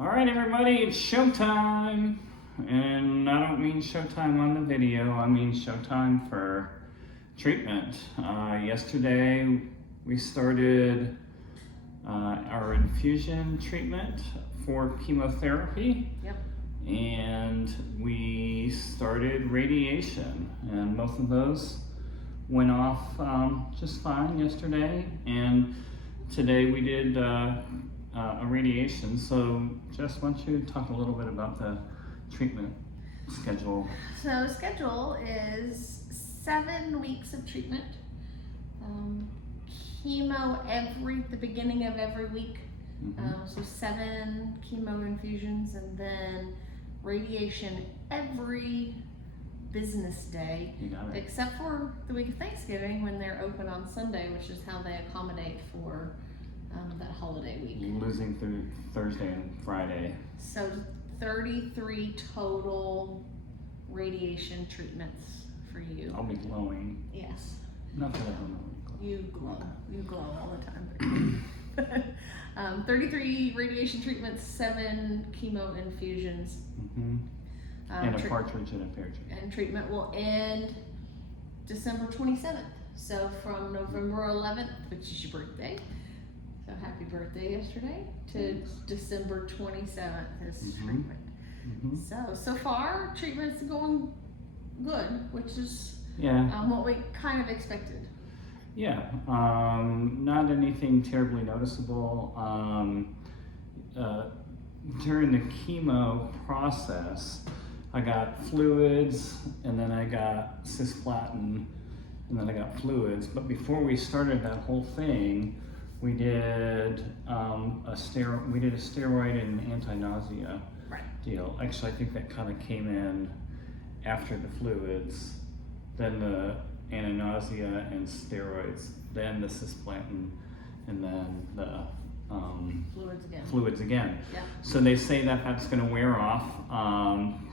All right, everybody, it's showtime. And I don't mean showtime on the video, I mean showtime for treatment. Yesterday, we started our infusion treatment for chemotherapy. Yep. And we started radiation, and both of those went off just fine yesterday. And today we did a radiation. So Jess, why don't you talk a little bit about the treatment schedule? So schedule is 7 weeks of treatment. Chemo the beginning of every week. So 7 chemo infusions, and then radiation every business day, You got it. except for the week of Thanksgiving when they're open on Sunday, which is how they accommodate for that holiday week. Losing through Thursday and Friday. So 33 total radiation treatments for you. I'll be glowing. Yes. Not that I don't know. You glow. You glow all the time. 33 radiation treatments, 7 chemo infusions. And a partridge and a pear tree. And treatment will end December 27th. So from November 11th, which is your birthday, so happy birthday yesterday, to Thanks. December 27th is treatment. So far, treatment's going good, which is what we kind of expected. Yeah, not anything terribly noticeable. During the chemo process, I got fluids, and then I got cisplatin, and then I got fluids. But before we started that whole thing, we did a steroid and anti-nausea deal. Actually, I think that kind of came in after the fluids, then the anti-nausea and steroids, then the cisplatin, and then the fluids again. Yeah. So they say that that's going to wear off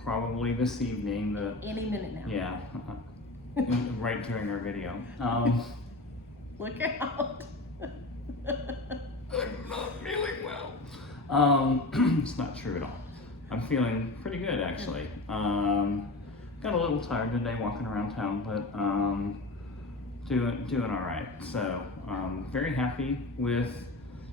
probably this evening. Any minute now. Yeah, right during our video. Look out. I'm not feeling well. It's not true at all. I'm feeling pretty good, actually. Got a little tired today walking around town, but doing all right. So very happy with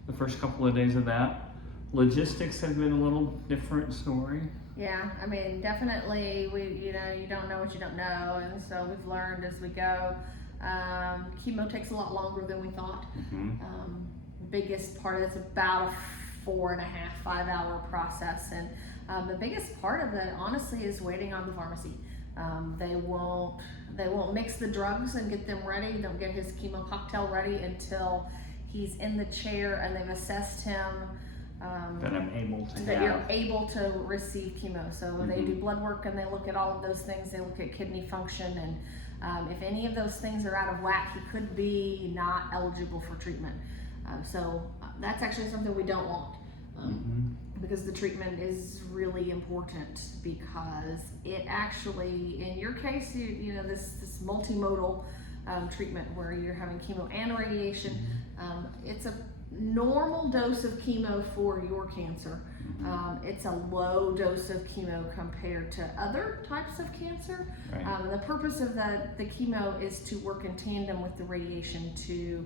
the first couple of days of that. Logistics have been a little different story. Yeah, I mean, definitely, you don't know what you don't know, and so we've learned as we go. Chemo takes a lot longer than we thought. Biggest part of it's about a 4.5, 5 hour process, and the biggest part of that, honestly, is waiting on the pharmacy. They won't mix the drugs and get them ready. Don't get his chemo cocktail ready until he's in the chair and they've assessed him. That I'm able to that you're able to receive chemo. So they do blood work and they look at all of those things. They look at kidney function, and if any of those things are out of whack, he could be not eligible for treatment. So that's actually something we don't want. Because the treatment is really important, because it actually, in your case, you know, this multimodal treatment where you're having chemo and radiation, it's a normal dose of chemo for your cancer. It's a low dose of chemo compared to other types of cancer. The purpose of the chemo is to work in tandem with the radiation to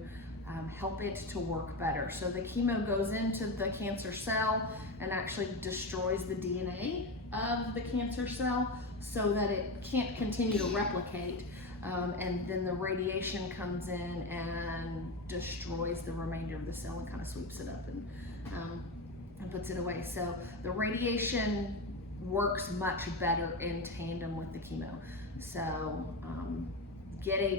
help it to work better. So the chemo goes into the cancer cell and actually destroys the DNA of the cancer cell so that it can't continue to replicate. And then the radiation comes in and destroys the remainder of the cell and kind of sweeps it up and puts it away. So the radiation works much better in tandem with the chemo. So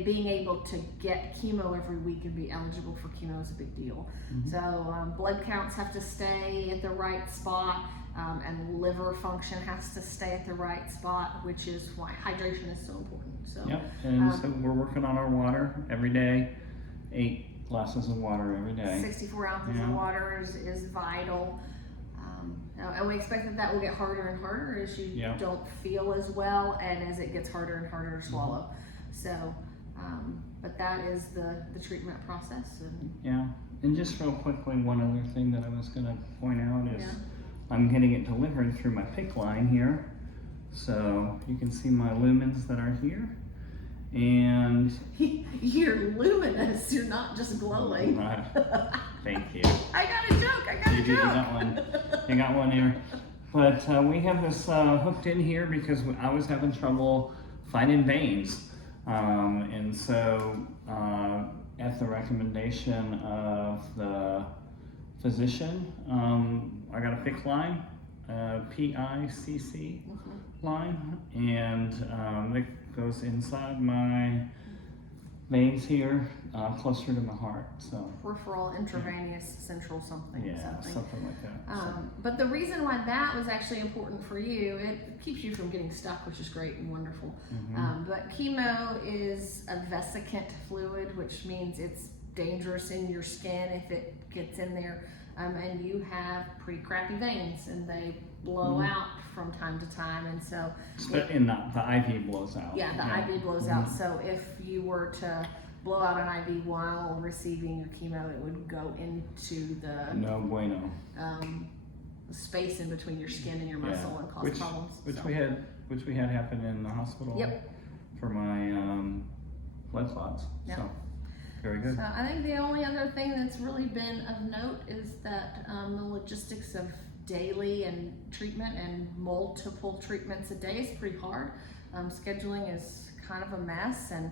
being able to get chemo every week and be eligible for chemo is a big deal. So blood counts have to stay at the right spot, and liver function has to stay at the right spot, which is why hydration is so important. So, and so we're working on our water every day, 8 glasses of water every day. 64 ounces of water is vital. And we expect that will get harder and harder as you don't feel as well and as it gets harder and harder to swallow. So, but that is the treatment process. And just real quickly, one other thing that I was going to point out is I'm getting it delivered through my PICC line here. So you can see my lumens that are here. And you're luminous, you're not just glowing. Thank you. I got a joke, You got one. You got one here. But we have this hooked in here because I was having trouble finding veins. And so at the recommendation of the physician, I got a PICC line, PICC line, and it goes inside my veins here, closer to my heart. So peripheral, intravenous, central something. Something like that. But the reason why that was actually important for you, it keeps you from getting stuck, which is great and wonderful. But chemo is a vesicant fluid, which means it's dangerous in your skin if it gets in there. And you have pretty crappy veins, and they blow out from time to time, and so the IV blows out. Yeah, the IV blows out. So if you were to blow out an IV while receiving your chemo, it would go into the no bueno space in between your skin and your muscle and cause problems. Which we had happen in the hospital for my blood clots. So very good. So I think the only other thing that's really been of note is that the logistics of daily and treatment and multiple treatments a day is pretty hard. Scheduling is kind of a mess, and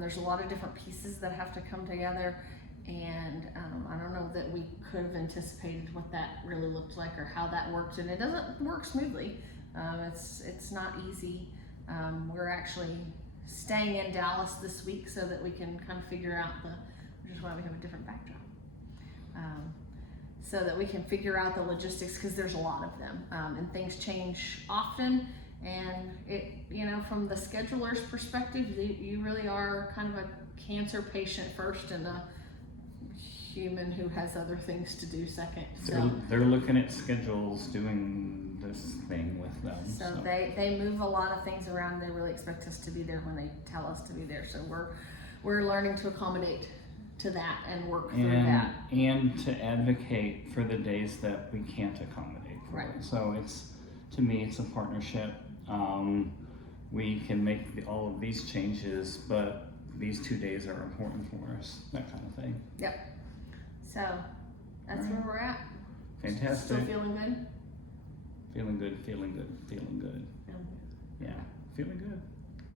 there's a lot of different pieces that have to come together, and I don't know that we could have anticipated what that really looked like or how that worked, and it doesn't work smoothly. It's not easy. We're actually staying in Dallas this week so that we can kind of figure out which is why we have a different backdrop. So that we can figure out the logistics, because there's a lot of them, and things change often, and it, from the scheduler's perspective, you really are kind of a cancer patient first and a human who has other things to do second. So they're looking at schedules, doing this thing with them. So they move a lot of things around. They really expect us to be there when they tell us to be there. So we're learning to accommodate to that and work through that. And to advocate for the days that we can't accommodate for it. So to me, it's a partnership. We can make all of these changes, but these 2 days are important for us, that kind of thing. Yep. So that's where we're at. Fantastic. Still feeling good? Feeling good, feeling good, feeling good. Yeah, feeling good.